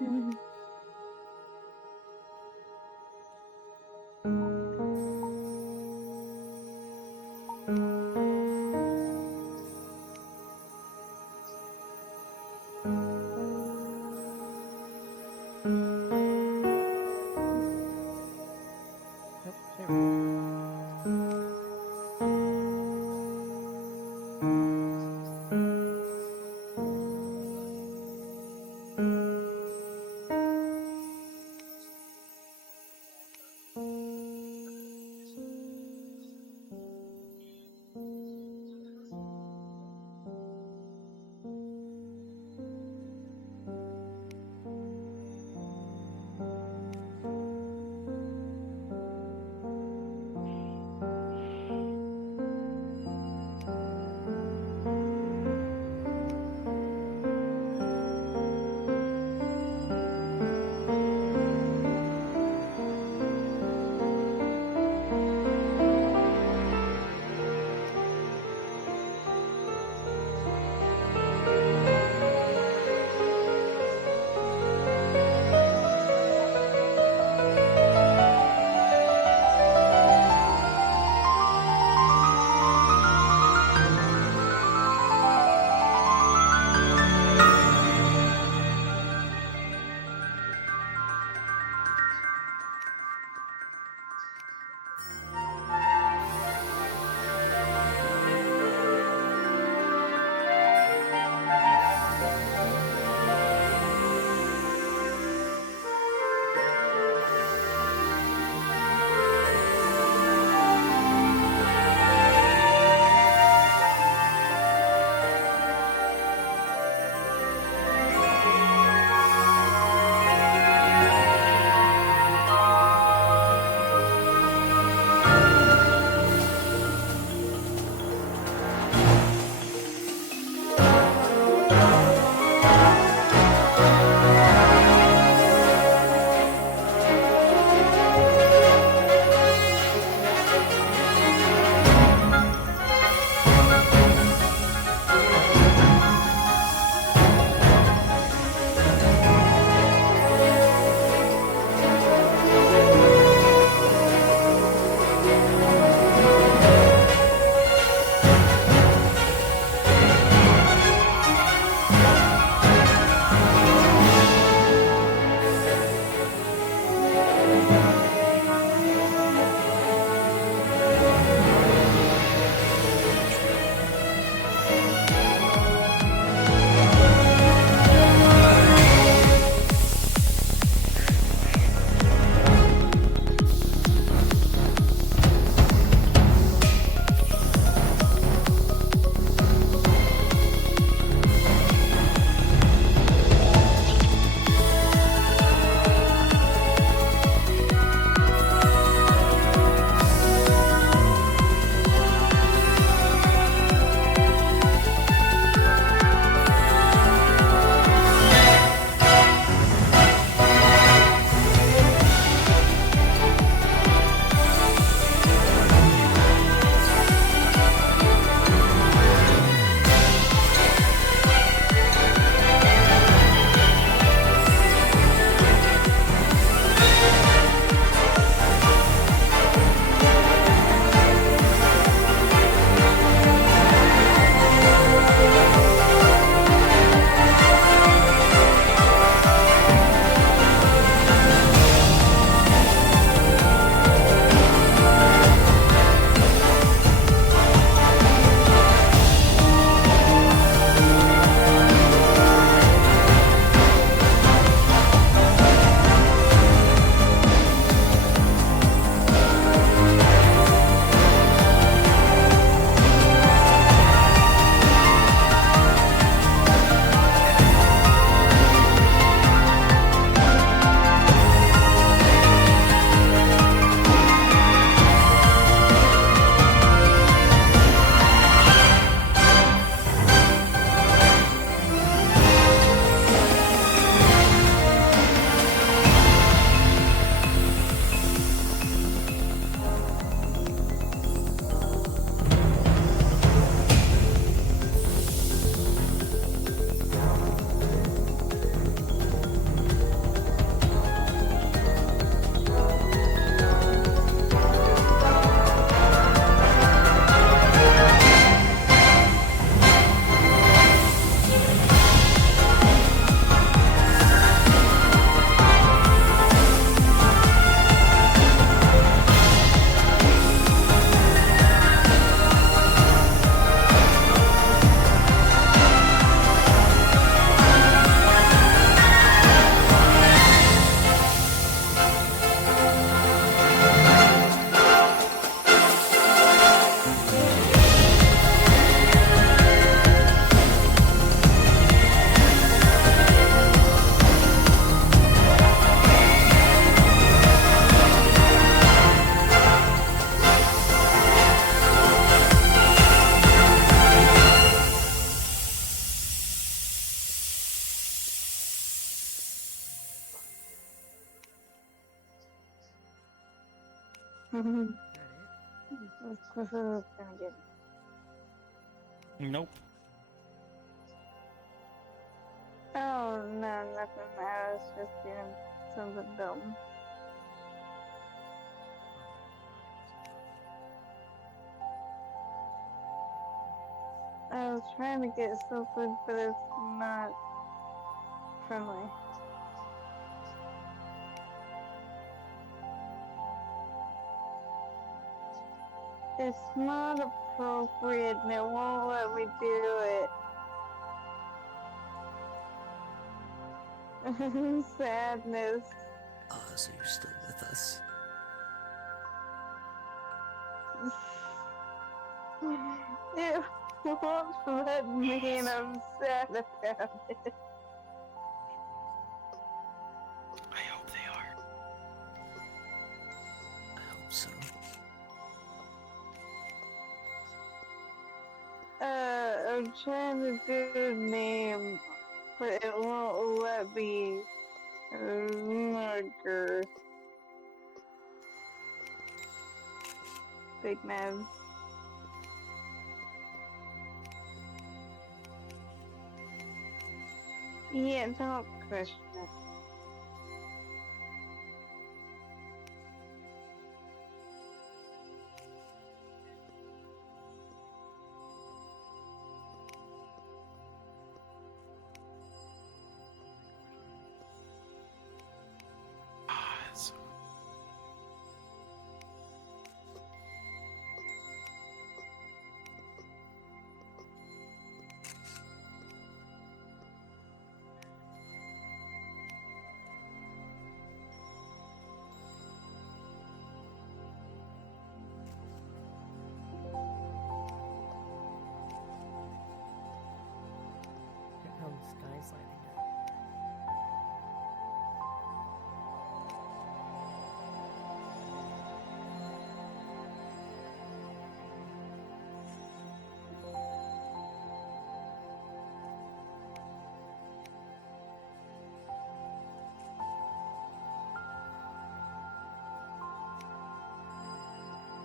Mhm. Yep, there we go. This is gonna get. Nope. Oh no, nothing. I was just doing something dumb. I was trying to get something, but it's not friendly. It's not appropriate and it won't let me do it. Sadness. Oh, so you're still with us? It won't let me and I'm sad about it. I hope they are. I hope so. I'm trying to do a name, but it won't let me. Marker. Big Ned. Yeah, don't question it. So Look how the sky's lighting up.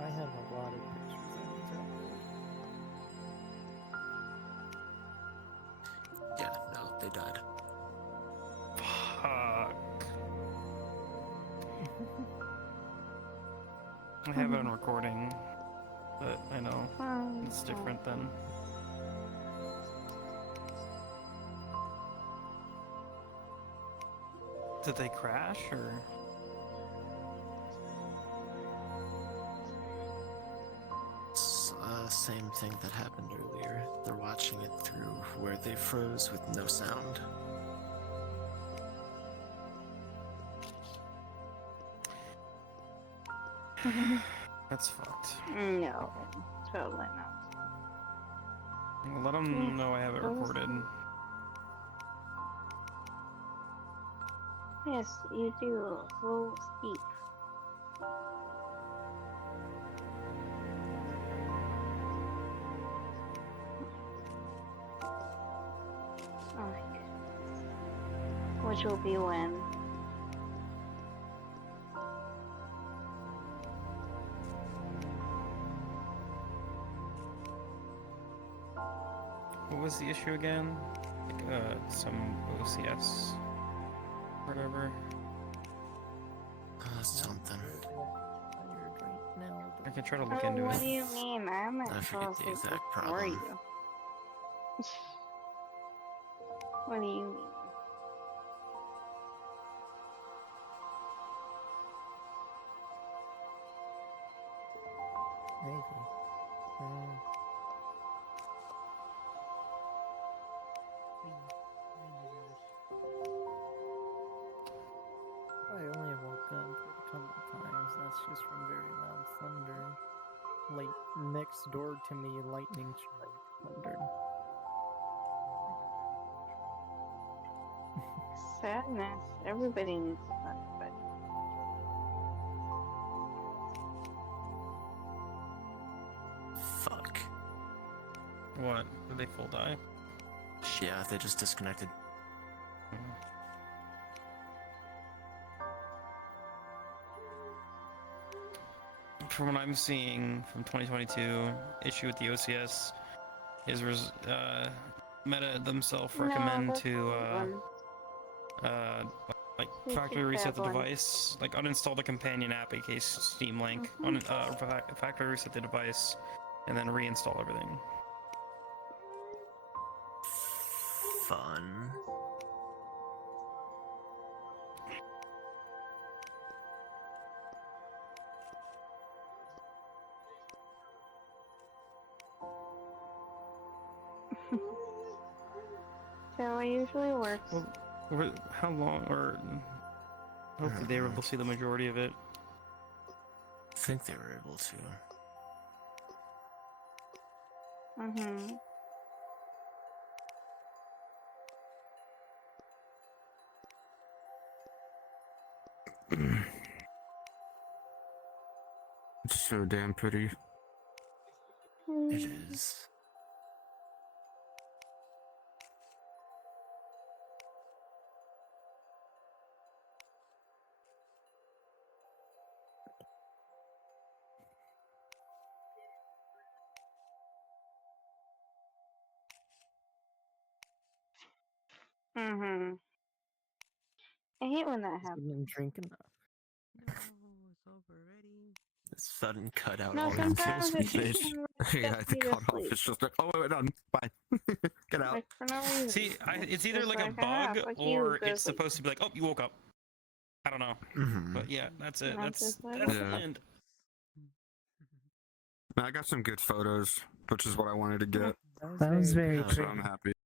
I have a lot of pictures I need to upload. Yeah, no, they died. fuck. I have it on recording, but I know it's different than. Did they crash or? Same thing that happened earlier. They're watching it through where they froze with no sound. That's fucked. No, totally not. Let them know I have it recorded. Yes, you do. Go steep. Oh my goodness. Which will be when? What was the issue again? Like, some OCS, whatever. Something. Tired right now. I can try to look Oh, into what it. do you mean? I'm I at forget the closet exact before problem. you. What do you mean? Maybe. I only woke up a couple times. That's just from very loud thunder. Like next door to me, lightning strike thundered. Sadness. Everybody needs a fun buddy. Fuck. What? Did they full die? Yeah, they just disconnected. from what I'm seeing from 2022, issue with the OCS is Meta themselves No, recommend that's to a good one. like You factory should reset grab the one. device, like uninstall the companion app in case Steam Link, factory reset the device, and then reinstall everything. Fun. So it usually works. Well, how long, or hopefully they were able to see the majority of it. I think they were able to. Mm-hmm. It's so damn pretty. It is. Mm-hmm. I hate when that Just happens. didn't drink enough. No, it's already. The sudden cutout No, all sometimes into it his face. can Yeah, put the me to cutoff sleep. is just like, oh, we're done. Bye. Get out. Like, for no reason. See, it's either just like a "Ah, bug fuck you, or go to it's sleep." supposed to be like, oh, you woke up. I don't know, Mm-hmm. but yeah, that's it. And I'm That's just like, that's what the Yeah. end. I got some good photos, which is what I wanted to get. That was very Oh. So pretty. I'm happy.